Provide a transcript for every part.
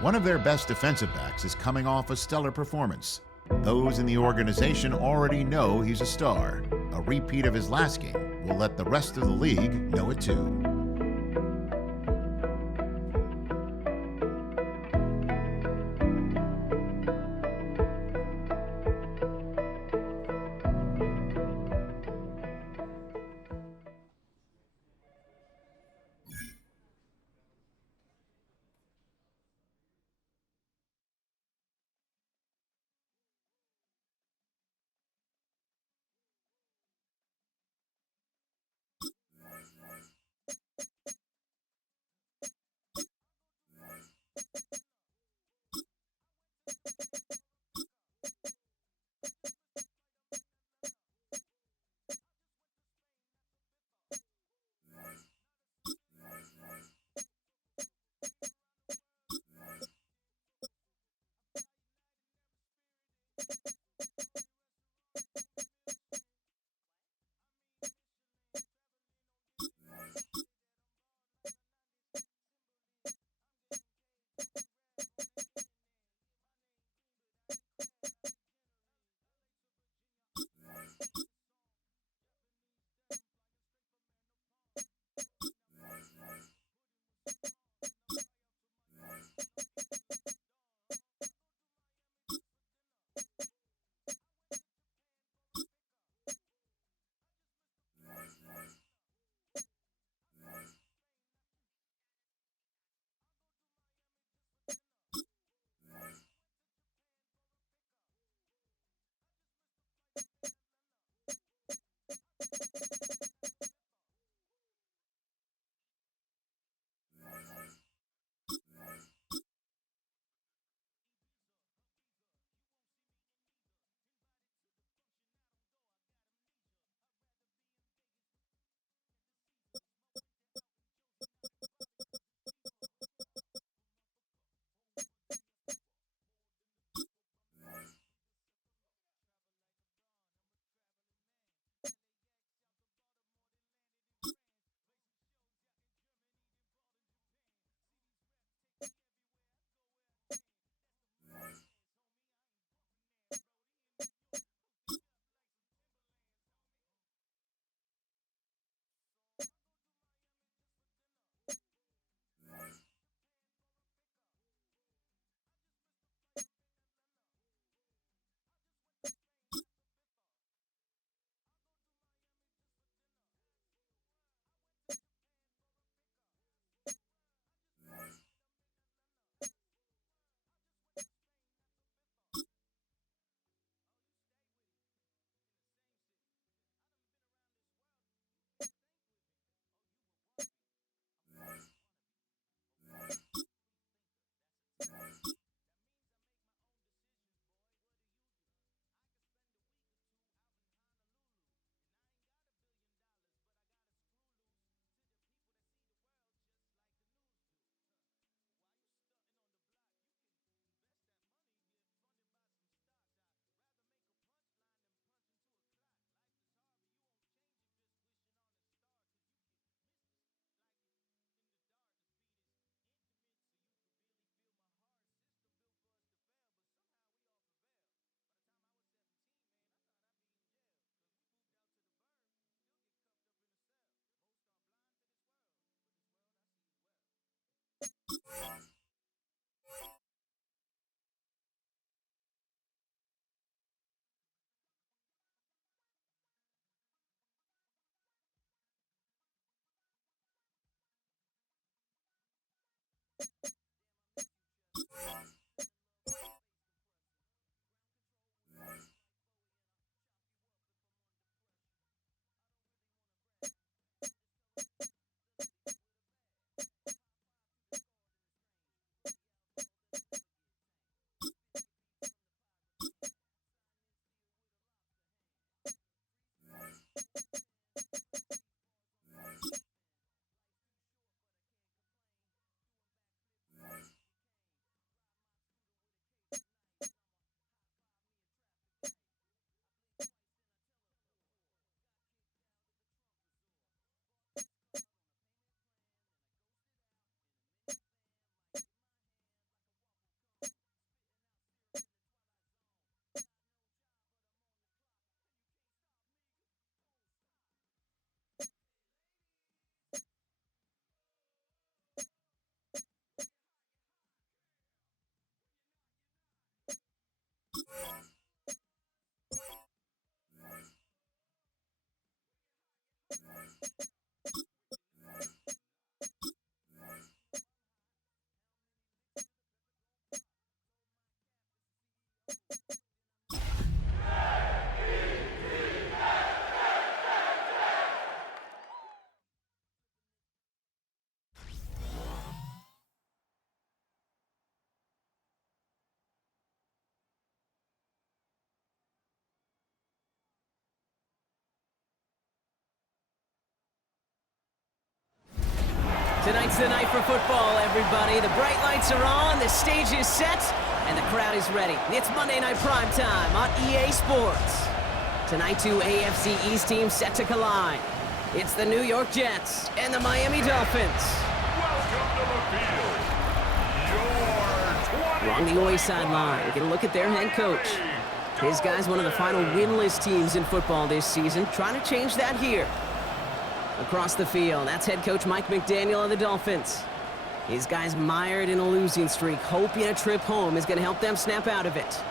One of their best defensive backs is coming off a stellar performance. Those in the organization already know he's a star. A repeat of his last game will let the rest of the league know it too. Tonight's the night for football, everybody. The bright lights are on, the stage is set, and the crowd is ready. It's Monday Night Prime Time on EA Sports. Tonight, two AFC East teams set to collide. It's the New York Jets and the Miami Dolphins. Welcome to the field. Along the away sideline, we get a look at their head coach. His guy's one of the final winless teams in football this season, trying to change that here. Across the field, that's head coach Mike McDaniel of the Dolphins. His guys mired in a losing streak, hoping a trip home is going to help them snap out of it.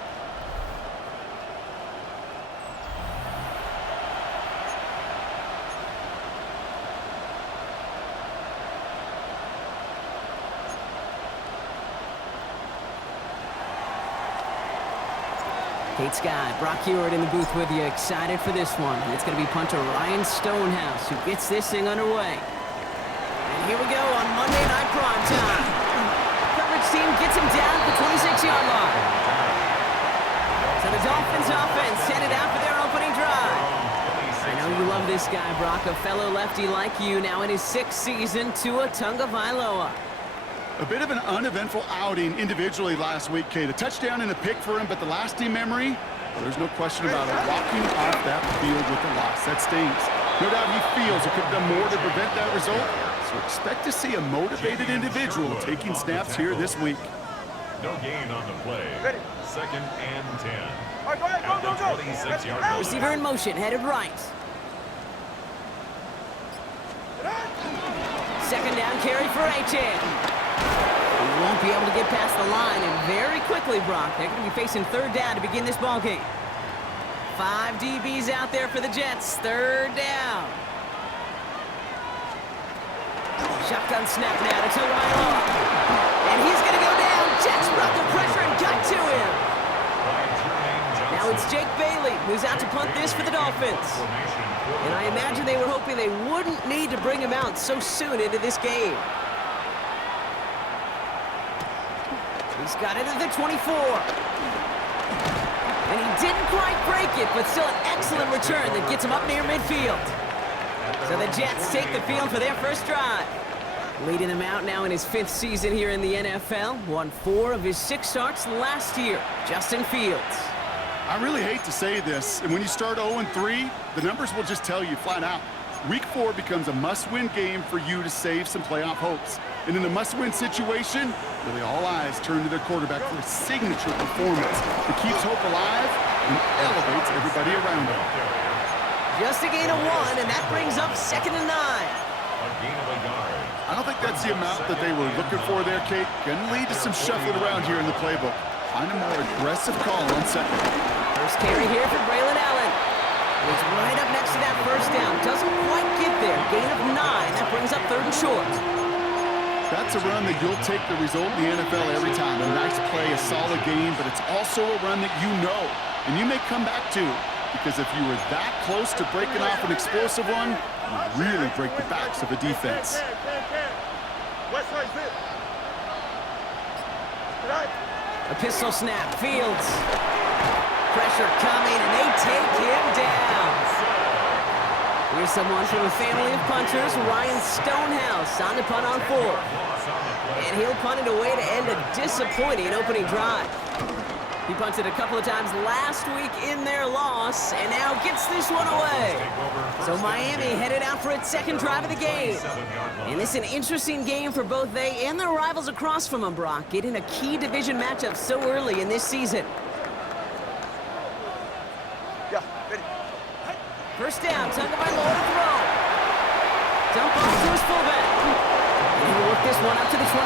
Kate Scott, Brock Hewitt in the booth with you, excited for this one. It's going to be punter Ryan Stonehouse who gets this thing underway. And here we go on Monday Night Prime Time. Coverage team gets him down at the 26-yard line. So the Dolphins offense headed out for their opening drive. I know you love this guy, Brock, a fellow lefty like you, now in his 6th season, Tua Tagovailoa. A bit of an uneventful outing individually last week, Kate. A touchdown and a pick for him, but the lasting memory, well, there's no question about it. Walking off that field with a loss. That stings. No doubt he feels he could have done more to prevent that result. So expect to see a motivated individual taking snaps here this week. No gain on the play. Ready. 2nd and 10. All right, go ahead, go, go, go. 26-yard line. Receiver in motion, headed right. 2nd down carry for A-Chan. He won't be able to get past the line, and very quickly, Brock, they're going to be facing 3rd down to begin this ballgame. 5 DBs out there for the Jets, 3rd down. Shotgun snap now to Tagovailoa. And he's going to go down. Jets brought the pressure and got to him. Now it's Jake Bailey, who's out to punt this for the Dolphins. And I imagine they were hoping they wouldn't need to bring him out so soon into this game. He's got it at the 24. And he didn't quite break it, but still an excellent return that gets him up near midfield. So the Jets take the field for their first drive. Leading them out now in his 5th season here in the NFL. Won 4 of his 6 starts last year. Justin Fields. I really hate to say this, and when you start 0-3, the numbers will just tell you flat out. Week 4 becomes a must-win game for you to save some playoff hopes. And in a must-win situation, really all eyes turn to their quarterback for a signature performance that keeps hope alive and elevates everybody around him. Just a gain of 1, and that brings up 2nd and 9. A gain of a yard. I don't think that's the amount that they were looking for there, Kate. Can lead to some shuffling around here in the playbook. Find a more aggressive call on 2nd. First carry here for Braylon Allen. It's right up next to that 1st down. Doesn't quite get there. Gain of 9. That brings up 3rd and short. That's a run that you'll take the result in the NFL every time. A nice play, a solid game, but it's also a run that you know, and you may come back to, because if you were that close to breaking off an explosive one, you really break the backs of a defense. A pistol snap, Fields. Pressure coming, and they take him down. Here's someone from a family of punters, Ryan Stonehouse, on the punt on 4. And he'll punt it away to end a disappointing opening drive. He punted a couple of times last week in their loss, and now gets this one away. So Miami headed out for its 2nd drive of the game. And this is an interesting game for both they and their rivals across from them, Brock, getting a key division matchup so early in this season. First down, Tagovailoa to throw. Dump off to his fullback. And he'll work this one up to the 28.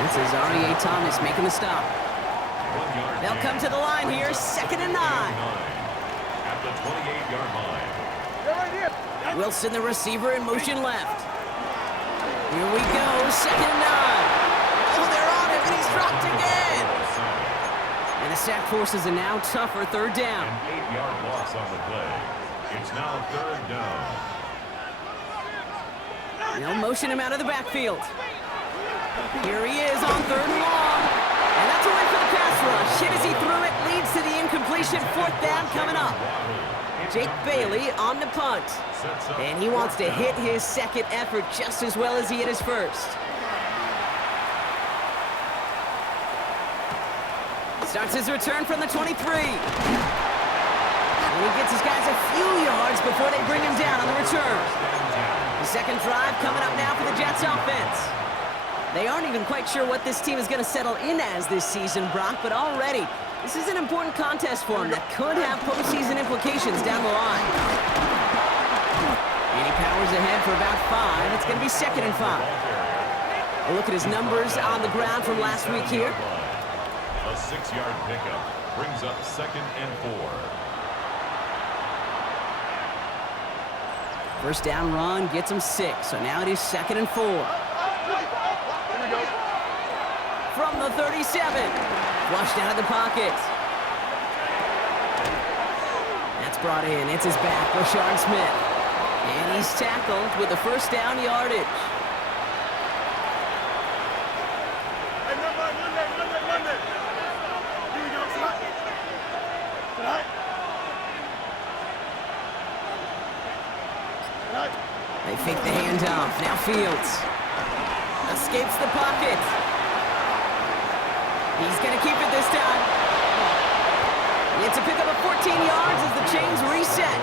This is Arie Thomas making the stop. They'll come to the line here, 2nd and 9. At the 28-yard line. Wilson, the receiver, in motion left. Here we go, 2nd and 9. Oh, they're on him, and he's dropped again. And the sack forces a now tougher 3rd down. An 8-yard loss on the play. It's now 3rd down. They'll motion him out of the backfield. Here he is on 3rd and long. And that's a win for the pass rush. Hit as he threw it, leads to the incompletion. 4th down coming up. Jake Bailey on the punt. And he wants to hit his 2nd effort just as well as he hit his 1st. Starts his return from the 23. And he gets his guys a few yards before they bring him down on the return. The 2nd drive coming up now for the Jets offense. They aren't even quite sure what this team is going to settle in as this season, Brock, but already this is an important contest for him that could have postseason implications down the line. And he powers ahead for about 5. It's going to be 2nd and 5. A look at his numbers on the ground from last week here. A 6-yard pickup brings up 2nd and 4. 1st down run gets him 6, so now it is 2nd and 4. From the 37, flushed out of the pocket. That's brought in, it's his back, Rashard Smith. And he's tackled with the 1st down yardage. Monday. Here we go, tonight. They fake the handoff. Now Fields escapes the pocket. He's going to keep it this time. It's a pickup of 14 yards as the chains reset.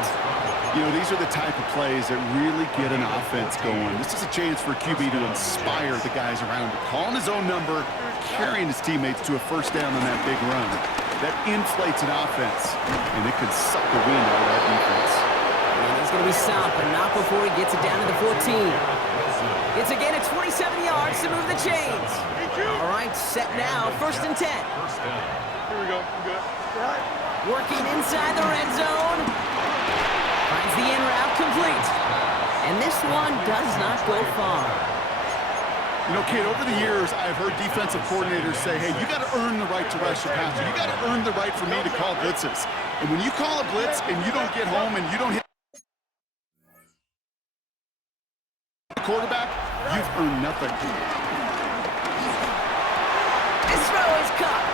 You know, these are the type of plays that really get an offense going. This is a chance for QB to inspire the guys around him. Calling his own number, carrying his teammates to a 1st down on that big run. That inflates an offense, and it can suck the wind out of that defense. And he's going to be stopped, but not before he gets it down to the 14. It's again at 27 yards to move the chains. All right, set now, 1st and 10. Here we go. I'm good. Working inside the red zone. Finds the in route complete. And this one does not go far. You know, Kate, over the years, I've heard defensive coordinators say, hey, you got to earn the right to rush your passer. You got to earn the right for me to call blitzes. And when you call a blitz and you don't get home and you don't hit the quarterback, you've earned nothing. This throw is caught.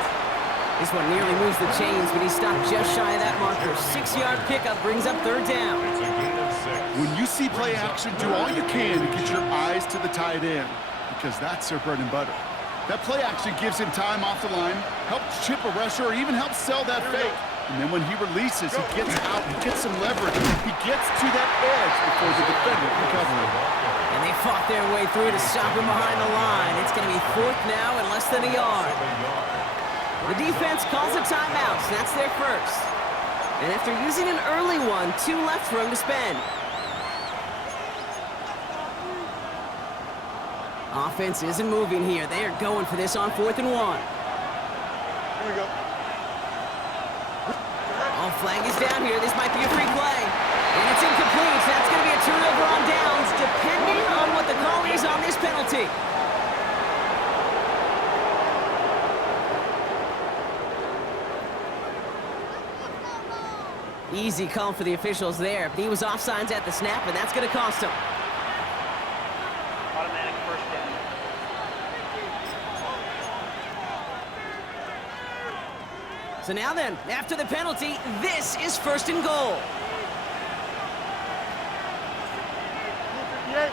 This one nearly moves the chains, but he stopped just shy of that marker. 6-yard pickup brings up 3rd down. It's a gain of 6. When you see play action, do all you can to get your eyes to the tight end, because that's their bread and butter. That play action gives him time off the line, helps chip a rusher, or even helps sell that fake. And then when he releases, he gets out, he gets some leverage. He gets to that edge before the defender can cover him. And they fought their way through to stop him behind the line. It's going to be 4th now and less than a yard. The defense calls a timeout, so that's their 1st. And after using an early one, 2 left for him to spend. Offense isn't moving here. They are going for this on 4th and 1. Here we go. Oh, flag is down here. This might be a free play. And it's incomplete. So that's going to be a turnover on downs, depending on what the call is on this penalty. Easy call for the officials there. He was offsides at the snap, and that's going to cost him. Automatic 1st down. So now then, after the penalty, this is 1st and goal. Hey,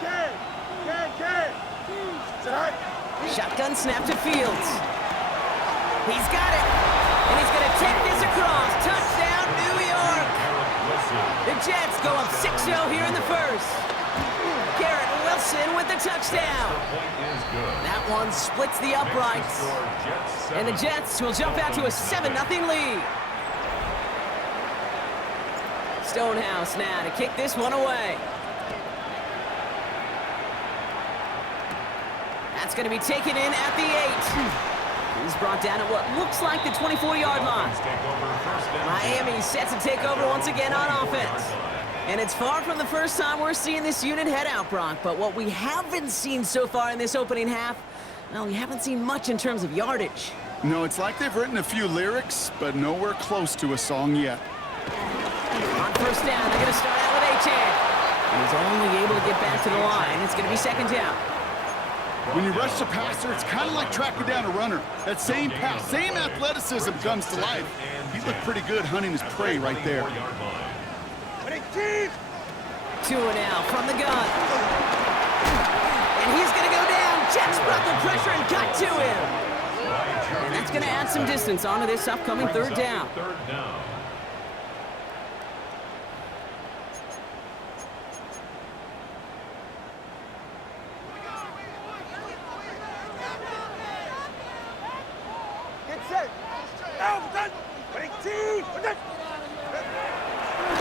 Ken. Tonight. Shotgun snap to Fields. He's got it. And he's going to take this across. Touchdown, New York. The Jets go up 6-0 here in the 1st. Garrett Wilson with the touchdown. That one splits the uprights. And the Jets will jump out to a 7-0 lead. Stonehouse now to kick this one away. That's going to be taken in at the 8. He's brought down at what looks like the 24-yard line. Miami set to take over once again on offense. And it's far from the first time we're seeing this unit head out, Brock. But what we haven't seen so far in this opening half, well, we haven't seen much in terms of yardage. No, it's like they've written a few lyrics, but nowhere close to a song yet. On first down, they're going to start out with A-Chan. And he's only able to get back to the line. It's going to be second down. When you rush the passer, it's kind of like tracking down a runner. That same pass, same athleticism comes to life. He looked pretty good hunting his prey right there. Tua now from the gun. And he's going to go down. Jets brought the pressure and got to him. And that's going to add some distance onto this upcoming third down.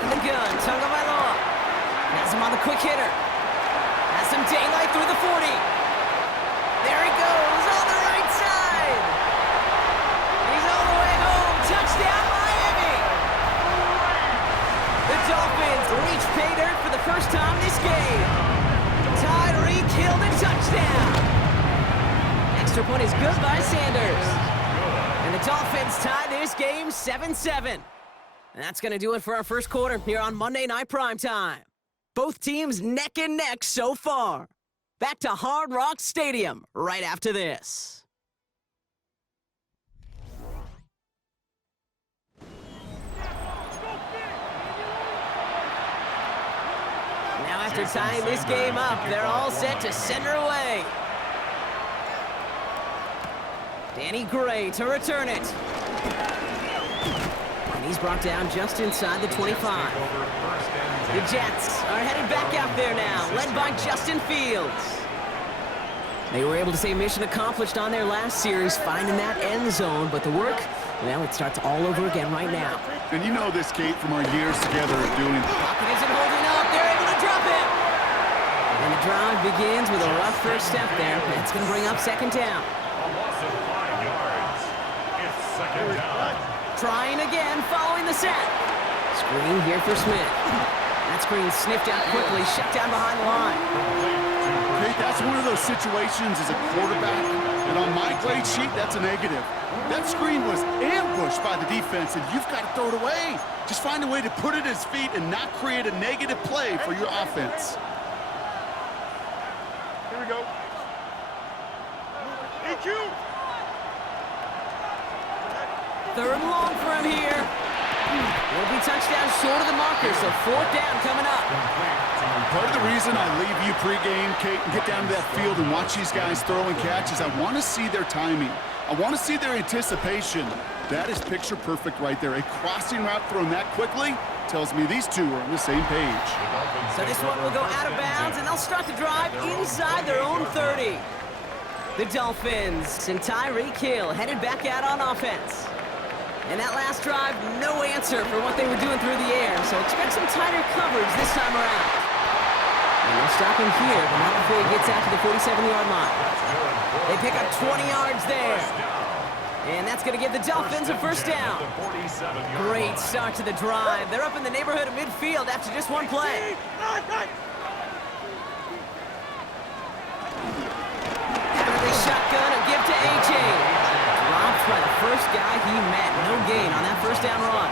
The gun, Tagovailoa. Has him on the quick hitter. Has some daylight through the 40. There he goes on the right side. He's all the way home. Touchdown, Miami. The Dolphins reach pay dirt for the first time this game. Tyreek Hill the touchdown. Extra point is good by Sanders. And the Dolphins tie this game 7-7. And that's going to do it for our first quarter here on Monday Night Primetime. Both teams neck and neck so far. Back to Hard Rock Stadium right after this. Now after tying this game up, they're all set to send her away. Danny Gray to return it. And he's brought down just inside the 25. The Jets are headed back out there now, led by Justin Fields. They were able to say mission accomplished on their last series, finding that end zone, but the work, well, it starts all over again right now. And you know this, Kate, from our years together of doing it. Pocket isn't holding up. They're able to drop it. And the drive begins with a rough first step there. That's going to bring up second down. A loss of 5 yards. It's second down. Trying again, following the set. Screen here for Smith. That screen sniffed out quickly, shut down behind the line. Kate, that's one of those situations as a quarterback, and on my grade sheet, that's a negative. That screen was ambushed by the defense, and you've got to throw it away. Just find a way to put it at his feet and not create a negative play for your offense. Here we go. Thank you. Third and long for him here. Will be touchdown short of the marker, so fourth down coming up. Part of the reason I leave you pregame, Kate, and get down to that field and watch these guys throw and catch is I want to see their timing. I want to see their anticipation. That is picture perfect right there. A crossing route thrown that quickly tells me these two are on the same page. So this one will go out of bounds, and they'll start the drive inside their own 30. The Dolphins and Tyreek Hill headed back out on offense. And that last drive, no answer for what they were doing through the air, so expect some tighter coverage this time around. And they'll stop him here, but not before he gets out to the 47-yard line. They pick up 20 yards there. And that's going to give the Dolphins a first down. Great start to the drive. They're up in the neighborhood of midfield after just one play. Having the shotgun and give to A.J. Dropped by the first guy he met. No gain on that first down run.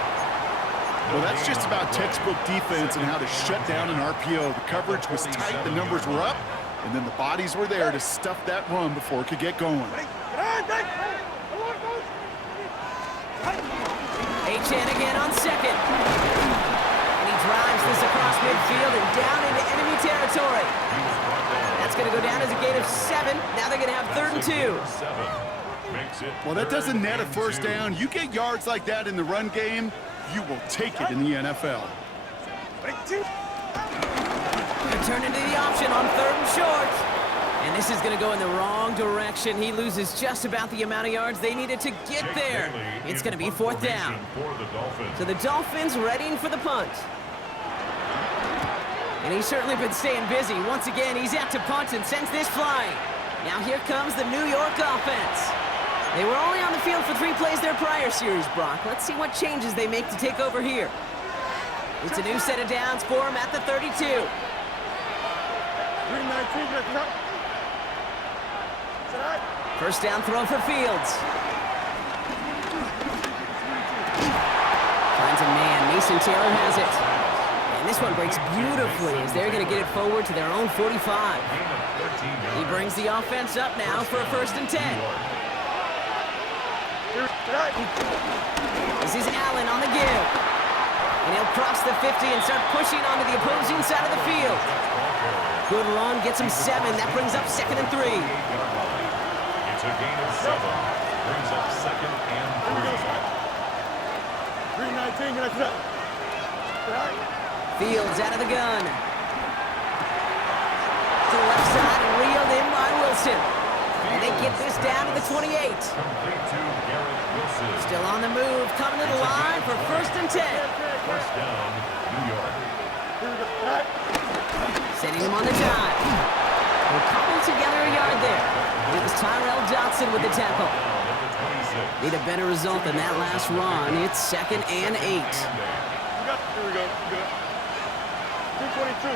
Well, that's just about textbook defense and how to shut down an RPO. The coverage was tight, the numbers were up, and then the bodies were there to stuff that run before it could get going. A-Chan again on second. And he drives this across midfield and down into enemy territory. That's going to go down as a gain of 7. Now they're going to have 3rd and 2. Well, that doesn't net a first down. You get yards like that in the run game, you will take it in the NFL. They turn into the option on 3rd and short. And this is going to go in the wrong direction. He loses just about the amount of yards they needed to get there. It's going to be 4th down. So the Dolphins readying for the punt. And he's certainly been staying busy. Once again, he's out to punt and sends this flying. Now here comes the New York offense. They were only on the field for 3 plays their prior series, Brock. Let's see what changes they make to take over here. It's a new set of downs for them at the 32. 319, get up. First down throw for Fields. Finds a man. Mason Taylor has it. And this one breaks beautifully as they're going to get it forward to their own 45. He brings the offense up now for a 1st and 10. This is Allen on the give. And he'll cross the 50 and start pushing onto the opposing side of the field. Good run, gets him 7. That brings up 2nd and 3. It's a gain of 7. Brings up 2nd and 3. 319, get up. Fields out of the gun. To the left side and reeled in by Wilson. And they get this down to the 28. Complete to Garrett Wilson. Still on the move, coming to the line for 1st and 10. First down, New York. Setting him on the dive. We'll cobble together a yard there. It was Tyrell Johnson with the tackle. Need a better result than that last run. It's 2nd and 8. Here we go. 222.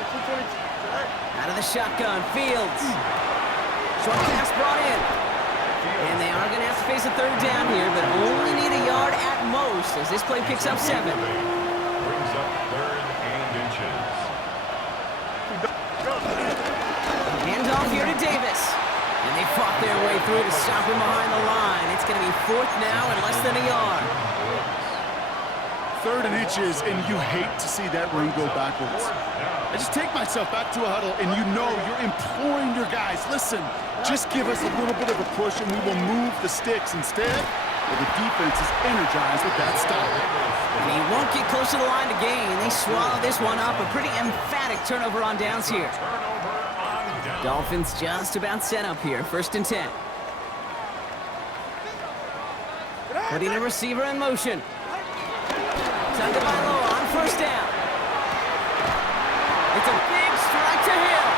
Out of the shotgun, Fields. Short pass brought in. And they are going to have to face a 3rd down here, but only need a yard at most as this play picks up 7. Brings up 3rd and inches. Handoff here to Davis. And they fought their way through to stop him behind the line. It's going to be 4th now and less than a yard. 3rd and inches, and you hate to see that run go backwards. I just take myself back to a huddle, and you know you're imploring your guys, listen, just give us a little bit of a push, and we will move the sticks. Instead, well, the defense is energized with that stop. And he won't get close to the line to gain. They swallow this one up. A pretty emphatic turnover on downs here. Dolphins just about set up here. 1st and 10. Putting a receiver in motion. Tagovailoa on 1st down. It's a big strike to Hill.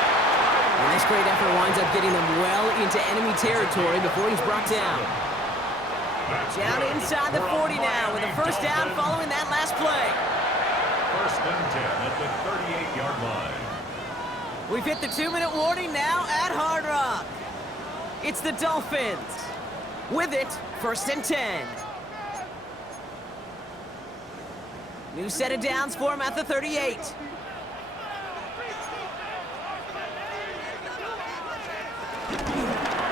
And this great effort winds up getting them well into enemy territory before he's brought down. Down inside the 40 now with a 1st down following that last play. 1st and 10 at the 38-yard line. We've hit the 2-minute warning now at Hard Rock. It's the Dolphins. With it, 1st and 10. New set of downs for him at the 38.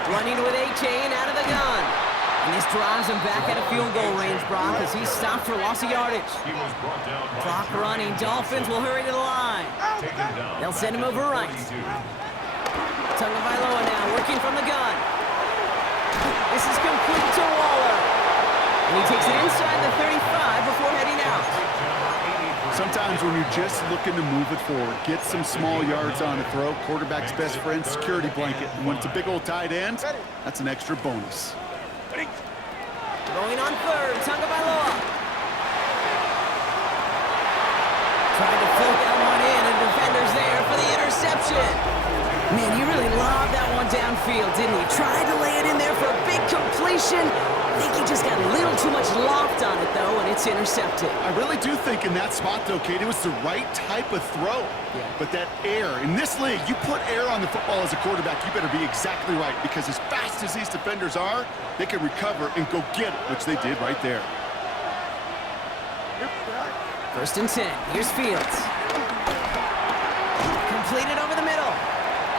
Running with A-Chain out of the gun. And this drives him back out of field goal range, Brock, as he's stopped for loss of yardage. He was brought down by Clock running. Dolphins will hurry to the line. taken down. They'll send him over right. 42. Tagovailoa now working from the gun. This is complete to Waller. And he takes it inside the 35 before heading out. Sometimes when you're just looking to move it forward, get some small yards on a throw, quarterback's best friend, security blanket. And when it's a big old tight end, that's an extra bonus. Going on 3rd, Tagovailoa. Tried to float that one in, and defender's there for the interception. Man, he really lobbed that one downfield, didn't he? Tried to lay it in there for a big completion. I think he just got a little too much loft on it, though, and it's intercepted. I really do think in that spot, though, Kate, it was the right type of throw. Yeah. But that air, in this league, you put air on the football as a quarterback, you better be exactly right, because as fast as these defenders are, they can recover and go get it, which they did right there. 1st and 10. Here's Fields. Completed over the middle.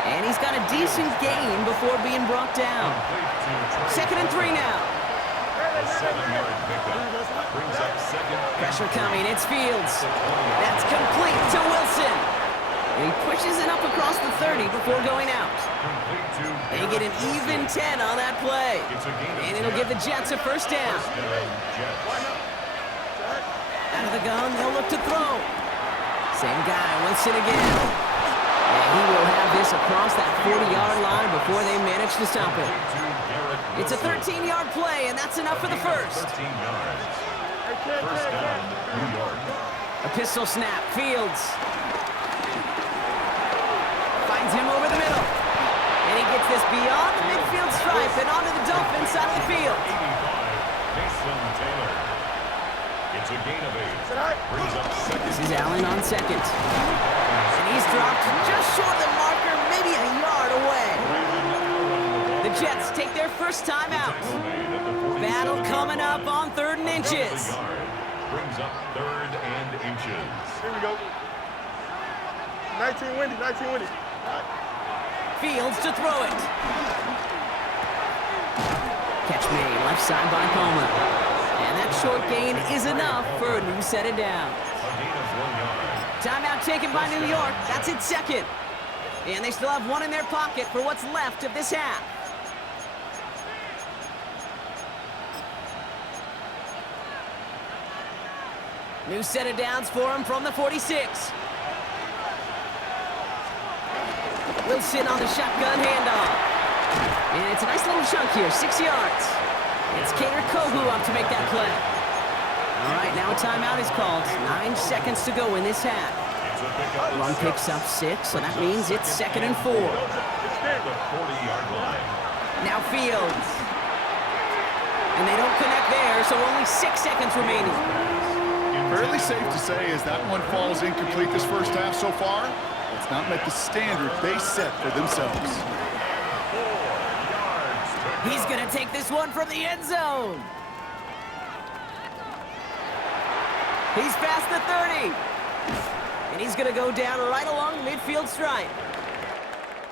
And he's got a decent gain before being brought down. 2nd and 3 now. A 7-yard pickup. Brings up 2nd. Pressure coming. It's Fields. That's complete to Wilson. And he pushes it up across the 30 before going out. They get an even 10 on that play. And it'll give the Jets a 1st down. Out of the gun, they'll look to throw. Same guy, Wilson again. And he will have this across that 40-yard line before they manage to stop it. It's a 13-yard play, and that's enough for the 1st. 13 yards. 1st down, New York. A pistol snap, Fields. Finds him over the middle. And he gets this beyond the midfield stripe and onto the Dolphin side of the field. 85, Mason Taylor. It's a gain of 8. Brings up second. This is Allen on second. And he's dropped just short of the marker, maybe a yard away. The Jets take their first time out. Battle coming up on 3rd and inches. Brings up 3rd and inches. Here we go. 19 windy, 19 windy. Fields to throw it. Catch made, left side by Palmer. And that short gain is enough for a new set of downs. A gain of 1 yard. Timeout taken by New York. That's its second. And they still have one in their pocket for what's left of this half. New set of downs for him from the 46. Wilson on the shotgun handoff. And it's a nice little chunk here, 6 yards. It's Kader Kohu up to make that play. All right, now a timeout is called. 9 seconds to go in this half. Run picks up 6, so that means it's 2nd and 4. The 40-yard line. Now Fields. And they don't connect there, so only 6 seconds remaining. Fairly safe to say as that one falls incomplete this first half so far, it's not met the standard they set for themselves. 4 yards. He's going to take this one from the end zone. He's past the 30. And he's going to go down right along the midfield stripe.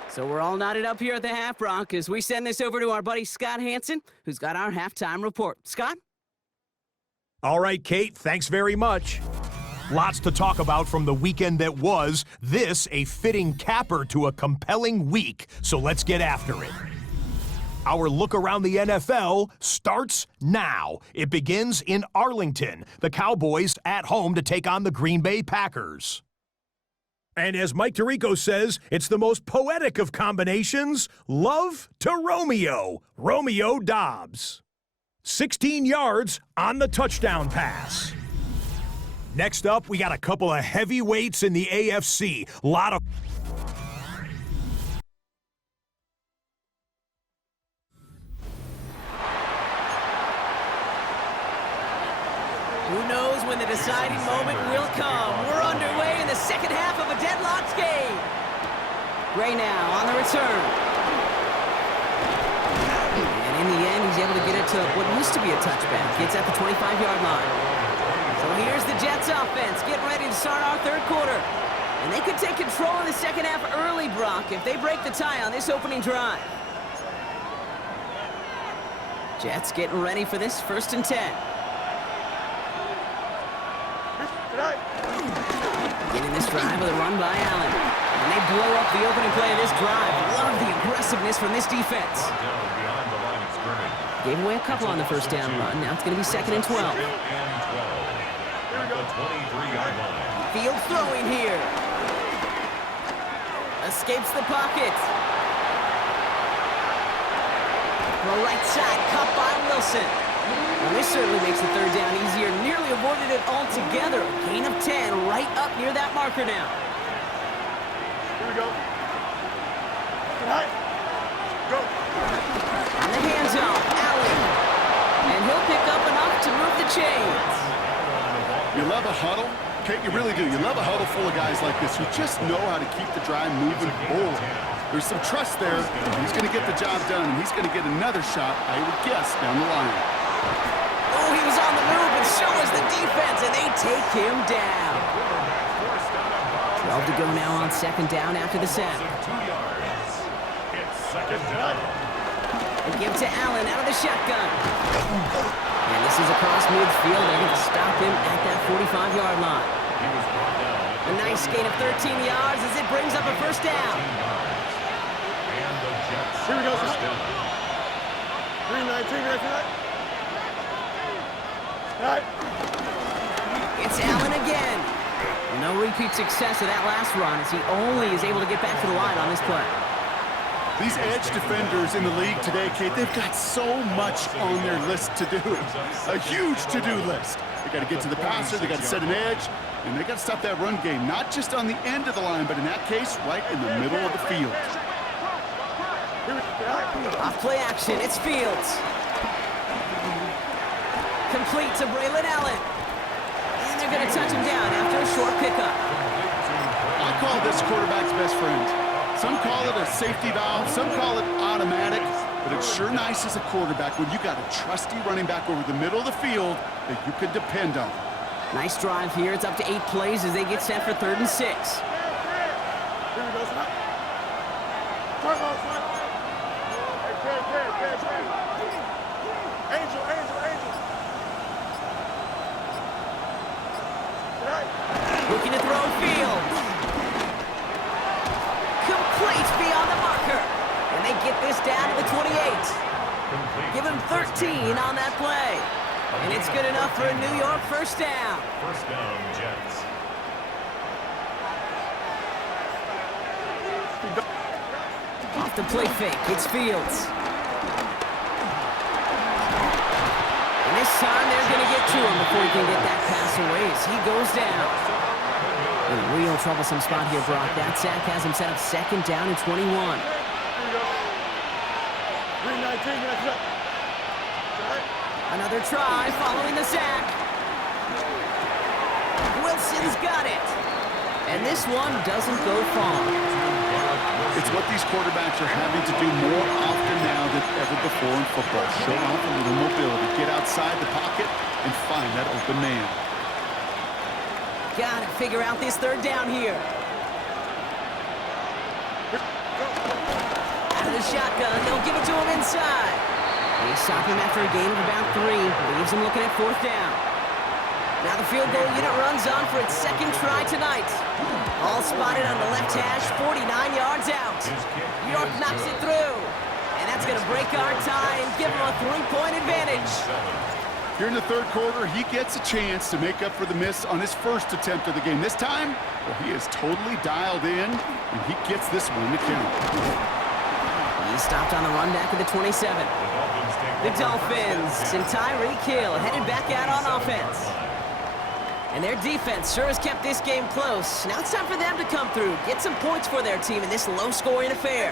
So we're all knotted up here at the half, Bronc, as we send this over to our buddy Scott Hansen, who's got our halftime report. Scott? All right, Kate, thanks very much. Lots to talk about from the weekend that was. This a fitting capper to a compelling week, so let's get after it. Our look around the NFL starts now. It begins in Arlington. The Cowboys at home to take on the Green Bay Packers. And as Mike Tirico says, it's the most poetic of combinations. Love to Romeo. Romeo Dobbs. 16 yards on the touchdown pass. Next up, we got a couple of heavyweights in the AFC. Lot of... Who knows when the deciding moment will come? We're underway in the second half of a deadlocked game. Gray now on the return. And in the end, he's able to get it to what used to be a touchback. It's at the 25-yard line. So here's the Jets offense getting ready to start our 3rd quarter. And they could take control of the second half early, Brock, if they break the tie on this opening drive. Jets getting ready for this 1st and 10. Beginning this drive with a run by Allen. And they blow up the opening play of this drive. Love the aggressiveness from this defense. Behind the line of scrimmage. Gave away a couple on the first down run. Now it's going to be 2nd and 12. And 12. At the 23-yard line. Field throwing here. Escapes the pocket. The right side, cut by Wilson. Well, this certainly makes the 3rd down easier. Nearly avoided it altogether. Gain of 10 right up near that marker now. Here we go. Right. Go. And the hands off, Allen. And he'll pick up enough to move the chains. You love a huddle? Kate, you really do. You love a huddle full of guys like this who just know how to keep the drive moving forward. There's some trust there. He's going to get the job done, and he's going to get another shot, I would guess, down the line. Oh, he was on the move, and so was the defense, and they take him down. 12 to go now on 2nd down after the sack. 2 yards. It's 2nd down. They give to Allen out of the shotgun. And this is across midfield. They're going to stop him at that 45-yard line. He was brought down. A nice gain of 13 yards as it brings up a 1st down. And the Jets. Here we go, first sir. down. 3-19, ready for that? All right. It's Allen again. No repeat success of that last run as he only is able to get back to the line on this play. These edge defenders in the league today, Kate, they've got so much on their list to do. A huge to-do list. They got to get to the passer, they got to set an edge, and they got to stop that run game, not just on the end of the line, but in that case, right in the middle of the field. Off play action, it's Fields. Complete to Braylon Allen. And they're going to touch him down after a short pickup. I call this quarterback's best friend. Some call it a safety valve, some call it automatic, but it's sure nice as a quarterback when you got a trusty running back over the middle of the field that you can depend on. Nice drive here. It's up to 8 plays as they get set for 3rd and 6. Here we go, son. Turn on, son. Hey, Cam. Angel. Looking to throw Fields. Complete beyond the marker. And they get this down to the 28. Give him 13 on that play. And it's good enough for a New York first down. First down, Jets. Off the play fake, it's Fields. And this time they're going to get to him before he can get that pass away as he goes down. In a real troublesome spot here, Brock. That sack has him set up 2nd down and 21. 319, that's up. Another try following the sack. Wilson's got it. And this one doesn't go far. It's what these quarterbacks are having to do more often now than ever before in football. Show off a little mobility, get outside the pocket, and find that open man. Got to figure out this 3rd down here. Out of the shotgun, they'll give it to him inside. They stop him after a gain of about 3. Leaves him looking at 4th down. Now the field goal unit runs on for its 2nd try tonight. All spotted on the left hash, 49 yards out. York knocks it through. And that's going to break our tie and give him a 3-point advantage. Here in the 3rd quarter, he gets a chance to make up for the miss on his first attempt of the game. This time, well, he is totally dialed in, and he gets this one to count. He stopped on the run back of the 27. The Dolphins and Tyreek Hill headed back out on offense. And their defense sure has kept this game close. Now it's time for them to come through, get some points for their team in this low-scoring affair.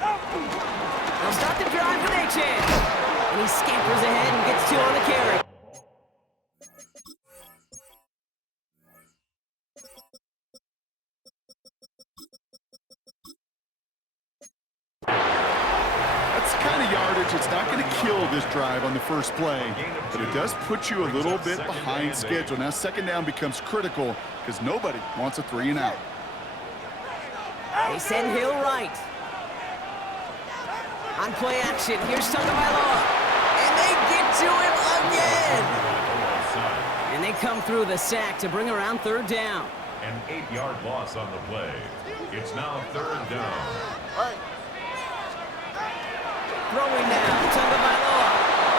They'll start the drive with H.N. And he scampers ahead and gets 2 on the carry. It's not going to kill this drive on the first play, but it does put you a little bit behind schedule. Now 2nd down becomes critical because nobody wants a 3 and out. They send Hill right. On play action, here's Tagovailoa. And they get to him again. And they come through the sack to bring around 3rd down. An 8-yard loss on the play. It's now 3rd down. Throwing now, Tagovailoa.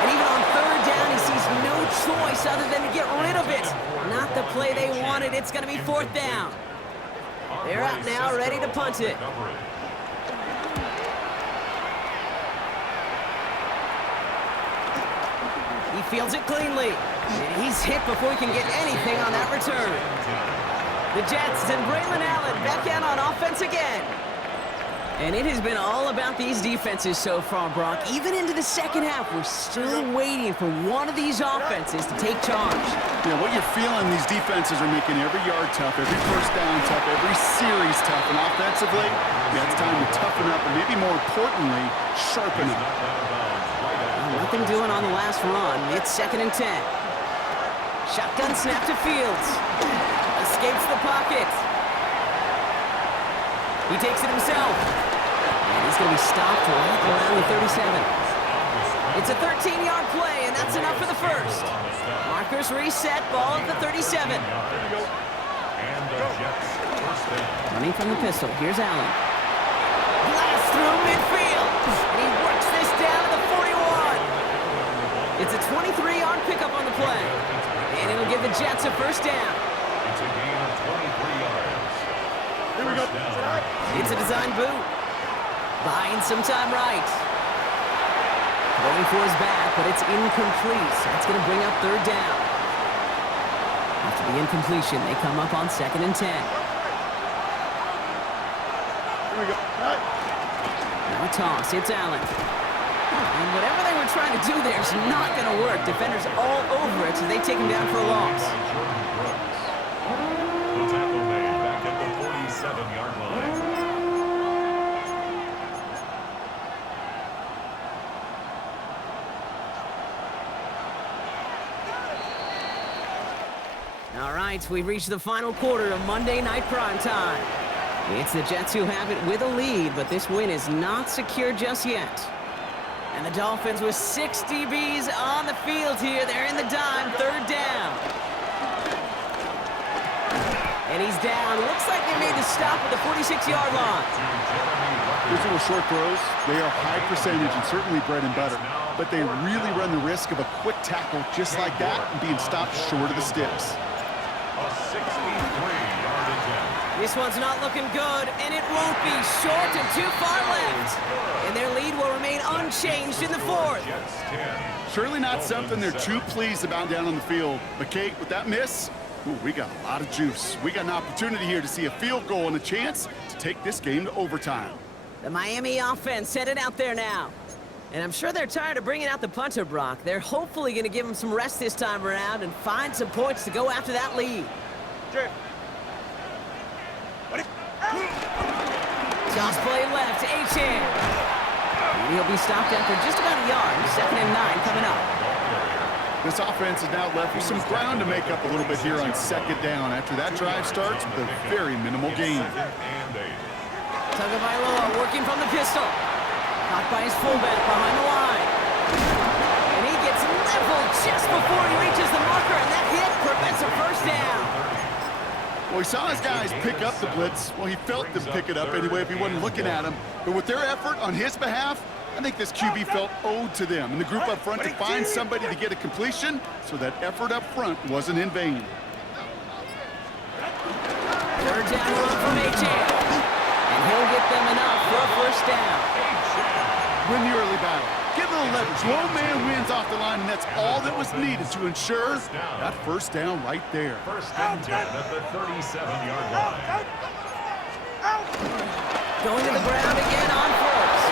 And even on 3rd down, he sees no choice other than to get rid of it. Not the play they wanted. It's going to be 4th down. They're out now, ready to punt it. He fields it cleanly. And he's hit before he can get anything on that return. The Jets and Braylon Allen back out on offense again. And it has been all about these defenses so far, Brock. Even into the 2nd half, we're still waiting for one of these offenses to take charge. Yeah, what you're feeling, these defenses are making every yard tough, every first down tough, every series tough. And offensively, yeah, it's time to toughen up and maybe more importantly, sharpen up. Nothing doing on the last run. It's 2nd and 10. Shotgun snap to Fields. Escapes the pocket. He takes it himself. And he's going to be stopped right around the 37. It's a 13-yard play, and that's enough for the first. Markers reset, ball at the 37. Running from the pistol, here's Allen. Blast through midfield. And he works this down to the 41. It's a 23-yard pickup on the play. And it'll give the Jets a first down. It's a gain of 23 yards. Here we go. It's a design boot. Buying some time right. Going for his back, but it's incomplete. That's going to bring up 3rd down. After the incompletion, they come up on 2nd and 10. Here we go. Now a toss. It's Allen. And whatever they were trying to do there is not going to work. Defenders all over it, so they take him down for a loss. The tackle made back at the 47-yard line. All right, we've reached the final quarter of Monday Night Primetime. It's the Jets who have it with a lead, but this win is not secure just yet. And the Dolphins with 6 DBs on the field here. They're in the dime, 3rd down. And he's down. Looks like they made the stop at the 46-yard line. Those little short throws, they are high percentage and certainly bread and butter. But they really run the risk of a quick tackle just like that and being stopped short of the sticks. A 63-yard attempt. This one's not looking good, and it won't be. Short and too far left. And their lead will remain unchanged in the 4th. Jets 10. Surely not something they're too pleased about down on the field. But Kate, with that miss, ooh, we got a lot of juice. We got an opportunity here to see a field goal and a chance to take this game to overtime. The Miami offense headed out there now. And I'm sure they're tired of bringing out the punter, Brock. They're hopefully going to give him some rest this time around and find some points to go after that lead. Toss play left, Achan. And he'll be stopped after just about a yard. 2nd and 9 coming up. This offense is now left with some ground to make up a little bit here on 2nd down after that drive starts with a very minimal gain. Tagovailoa working from the pistol. Caught by his fullback behind the line. And he gets leveled just before he reaches the marker, and that hit prevents a 1st down. Well, he saw his guys pick up the blitz. Well, he felt them pick it up anyway if he wasn't looking at him. But with their effort on his behalf, I think this QB felt owed to them and the group up front to find somebody to get a completion, so that effort up front wasn't in vain. 3rd down run from Achan. And he'll get them enough for a 1st down. Win the early battle. Get a little leverage. One man wins off the line, and that's all that was needed to ensure that 1st down right there. 1st and 10 at the 37-yard line. Going to the ground again on 1st.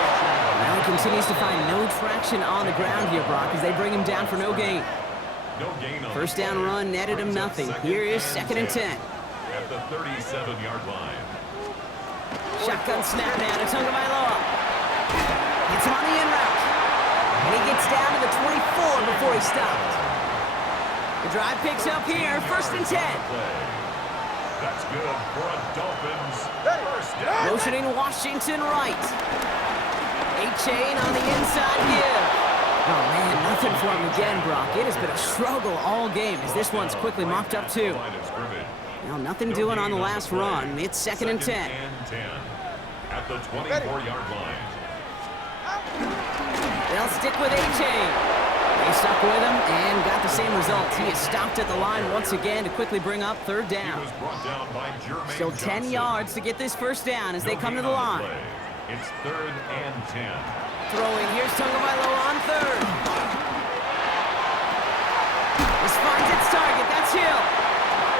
Now he continues to find no traction on the ground here, Brock, as they bring him down for no gain. No gain on 1st down run netted him nothing. Here is 2nd and 10. At the 37-yard line. Shotgun snap now to Tagovailoa. Gets him on the in route. And he gets down to the 24 before he stopped. The drive picks up here, 1st and 10. That's good for a Dolphins 1st down. Motioning Washington right. Achan on the inside give. Oh man, nothing for him again, Brock. It has been a struggle all game as this one's quickly mopped up too. Now nothing doing on the last run. It's 2nd and 10. At the 24-yard line. They'll stick with Achan. They stuck with him and got the same result. He is stopped at the line once again to quickly bring up 3rd down. Still 10 yards to get this 1st down as they come to the line. It's 3rd and 10. Throwing, here's Tagovailoa on 3rd. This finds its target, that's Hill.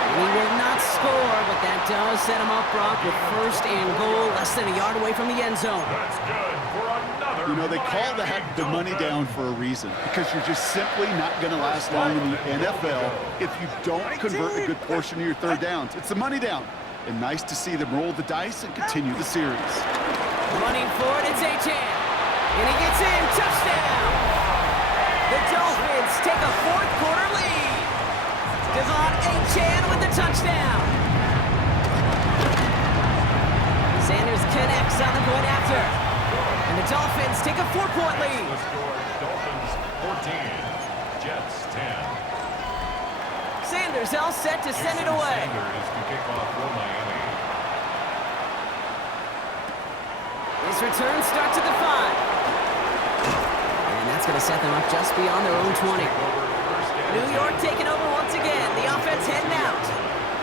And he will not score, but that does set him up, Brock, with 1st and goal, less than a yard away from the end zone. That's good for another. You know, they call that the money down for a reason, because you're just simply not going to last long in the NFL if you don't convert a good portion of your 3rd downs. It's the money down. And nice to see them roll the dice and continue the series. Running for it, it's Achan. And he gets in, touchdown! The Dolphins take a 4th quarter lead. Devon Achan with the touchdown. Sanders connects on the point after. And the Dolphins take a 4-point lead. The score, Dolphins 14, Jets 10. Sanders all set to send it away. Sanders to kick off for Miami. This return starts at the 5. And that's going to set them up just beyond their own 20. New York taking over once again. The offense heading out.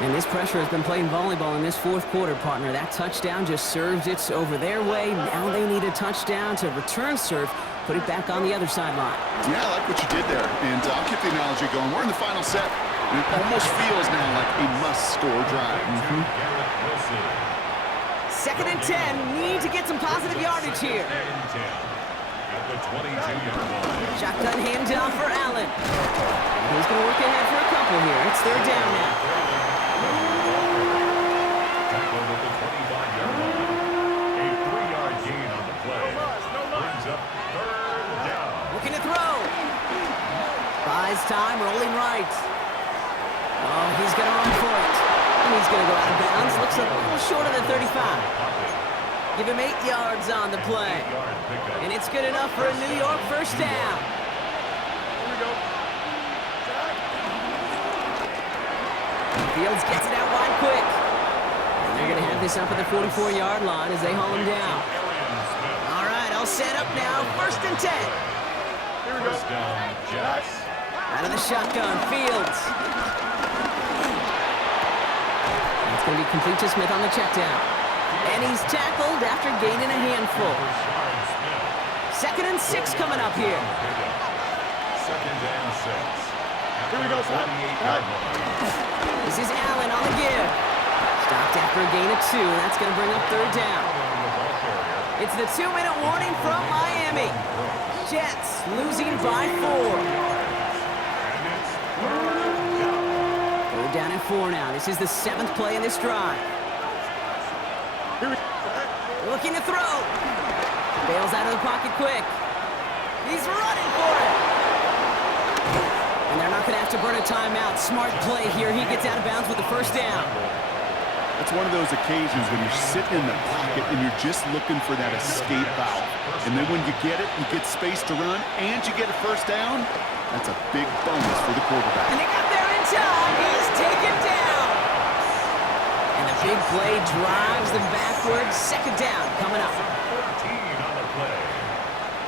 And this pressure has been playing volleyball in this 4th quarter, partner. That touchdown just served it over their way. Now they need a touchdown to return serve, put it back on the other sideline. Yeah, I like what you did there. And I'll keep the analogy going. We're in the final set. And it almost feels now like a must-score drive. Garrett Wilson. Second and 10. Need to get some positive yardage here. Second and 10 at the 22-yard line. Shotgun handoff for Allen. He's going to work ahead for a couple here. It's third down now. Tackled at the 25-yard line. A 3-yard gain on the play. Brings up third down. Looking to throw. Buys time, rolling right. Oh, he's going to run for it. And he's going to go out of bounds. Looks a little short of the 35. Give him 8 yards on the play. And it's good enough for a New York first down. Here we go. Fields gets it out wide quick. And they're going to have this up at the 44-yard line as they haul him down. All right, all set up now. First and 10. Here we go. First down, Jets. Out of the shotgun, Fields. It's going to be complete to Smith on the check down. And he's tackled after gaining a handful. Second and 6 coming up here. Second and 6. Here we go, son. This is Allen on the give. Stopped after a gain of 2, and that's going to bring up third down. It's the 2-minute warning from Miami. Jets losing by 4. Third down and 4 now. This is the 7th play in this drive. Looking to throw. Bails out of the pocket quick. He's running for it. And they're not going to have to burn a timeout. Smart play here. He gets out of bounds with the first down. It's one of those occasions when you're sitting in the pocket and you're just looking for that escape valve. And then when you get it, you get space to run, and you get a first down. That's a big bonus for the quarterback. And they got there in time. He's taken down. And the big play drives them backwards. Second down coming up. 13 on the play.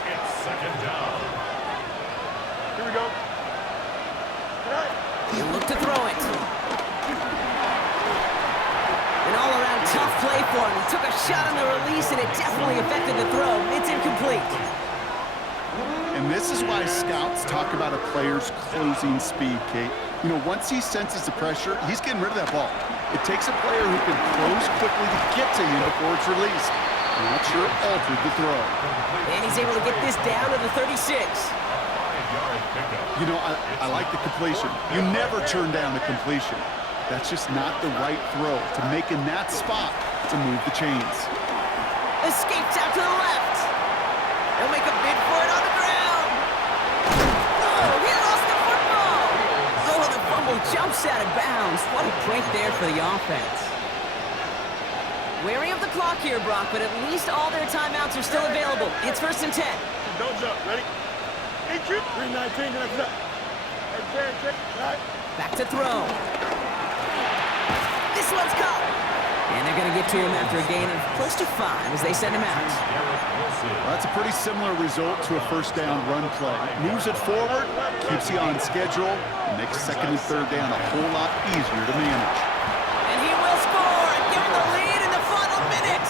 It's second down. Here we go. He'll look to throw it. An all-around tough play for him. He took a shot on the release, and it definitely affected the throw. It's incomplete. And this is why scouts talk about a player's closing speed, Kate. You know, once he senses the pressure, he's getting rid of that ball. It takes a player who can close quickly to get to him before it's released. Not sure it altered the throw. And he's able to get this down to the 36. You know, I like the completion. You never turn down a completion. That's just not the right throw to make in that spot to move the chains. Escapes out to the left. He'll make a bid for it on the ground. Oh, he lost the football. Oh, the fumble jumps out of bounds. What a break there for the offense. Wary of the clock here, Brock, but at least all their timeouts are still available. It's first and 10. Don't jump. Ready? 319. That's up. Right. Back to throw. This one's caught. And they're going to get to him after a gain of close to 5 as they send him out. Well, that's a pretty similar result to a first down run play. Moves it forward, keeps you on schedule, and makes second and third down a whole lot easier to manage. And he will score and give him the lead in the final minute.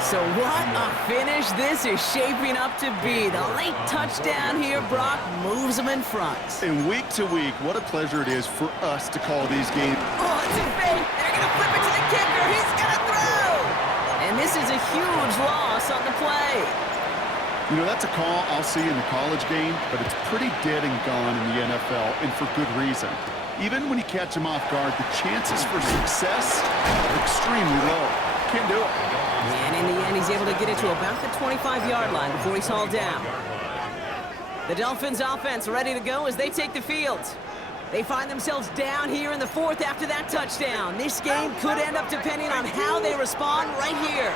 So what a finish this is shaping up to be. The late touchdown here, Brock, moves them in front. And week to week, what a pleasure it is for us to call these games. Oh, it's a fake. They're going to flip it to the kicker. He's going to throw. And this is a huge loss on the play. You know, that's a call I'll see in the college game, but it's pretty dead and gone in the NFL, and for good reason. Even when you catch him off guard, the chances for success are extremely low. Can't do it. And in the end, he's able to get it to about the 25-yard line before he's hauled down. The Dolphins offense ready to go as they take the field. They find themselves down here in the 4th after that touchdown. This game could end up depending on how they respond right here.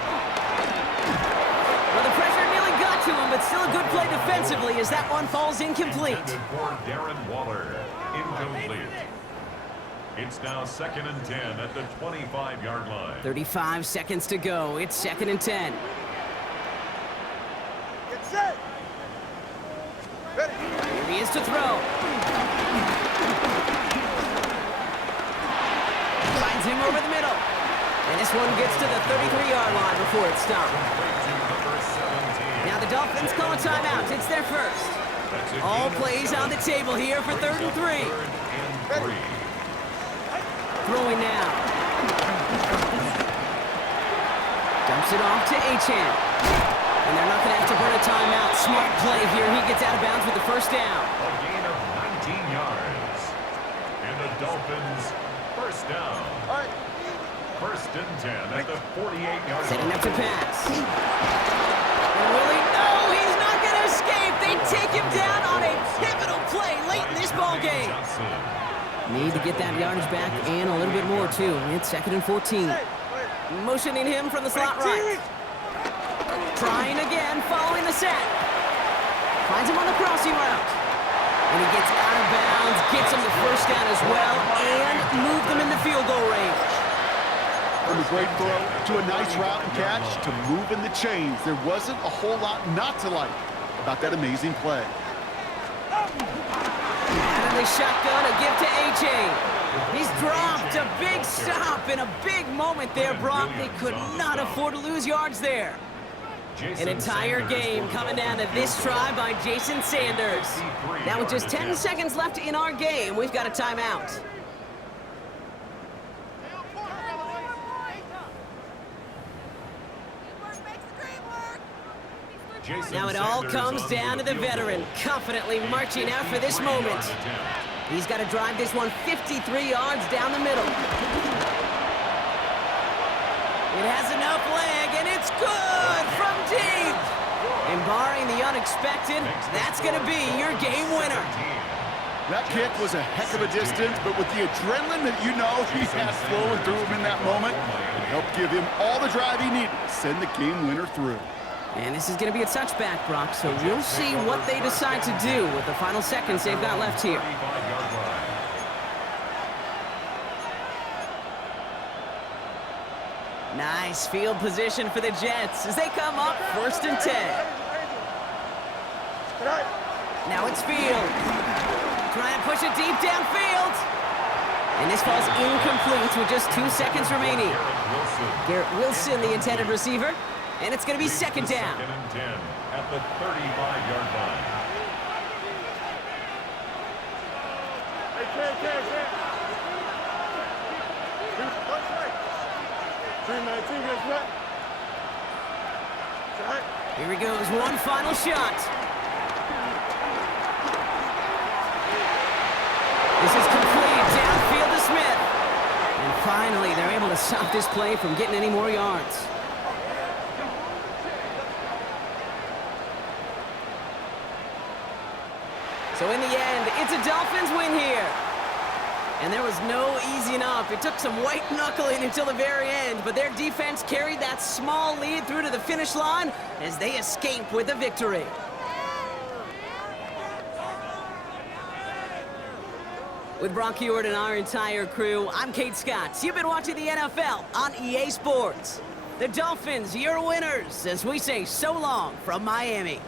Well, the pressure nearly got to him, but still a good play defensively as that one falls incomplete. For Darren Waller, incomplete. It's now second and 10 at the 25-yard line. 35 seconds to go. It's second and 10. Get set. Ready. Here he is to throw. Finds him over the middle. And this one gets to the 33-yard line before it's stopped. Now the Dolphins call a timeout. It's their first. All plays on the table here for 3rd and 3. Ready. Throwing now. Drops it off to Achan. And they're not going to have to burn a timeout. Smart play here. He gets out of bounds with the first down. A gain of 19 yards. And the Dolphins, first down. First and 10 at the 48-yard line. Setting up to pass. And Willie, no, he's not going to escape. They take him down on a pivotal play late in this ball game. Need to get that yardage back and a little bit more, too. It's 2nd and 14. Motioning him from the slot right. Trying again, following the set. Finds him on the crossing route. And he gets out of bounds, gets him the first down as well, and moved them in the field goal range. From a great throw to a nice route and catch to moving the chains, there wasn't a whole lot not to like about that amazing play. And the shotgun, a gift to A.J. He's dropped a big stop in a big moment there, Brock. They could not afford to lose yards there. An entire game coming down to this try by Jason Sanders. Now with just 10 seconds left in our game, we've got a timeout. Now it all comes down to the veteran, confidently marching out for this moment. He's got to drive this one 53 yards down the middle. It has enough leg, and it's good from deep. And barring the unexpected, that's going to be your game winner. That kick was a heck of a distance, but with the adrenaline that you know he had flowing through him in that moment, it helped give him all the drive he needed to send the game winner through. And this is going to be a touchback, Brock, so we'll see what they decide to do with the final seconds they've got left here. Nice field position for the Jets as they come up 1st and 10. Now it's Field. Try and push it deep downfield. And this falls incomplete with just 2 seconds remaining. Garrett Wilson, the intended receiver. And it's going to be 2nd down. 2nd and 10 at the 35-yard line. Here he goes, one final shot. This is complete, downfield to Smith. And finally, they're able to stop this play from getting any more yards. So in the end, it's a Dolphins win here. And there was no easing up. It took some white knuckling until the very end, but their defense carried that small lead through to the finish line as they escape with a victory. With Brock Heward and our entire crew, I'm Kate Scott. You've been watching the NFL on EA Sports. The Dolphins, your winners, as we say so long from Miami.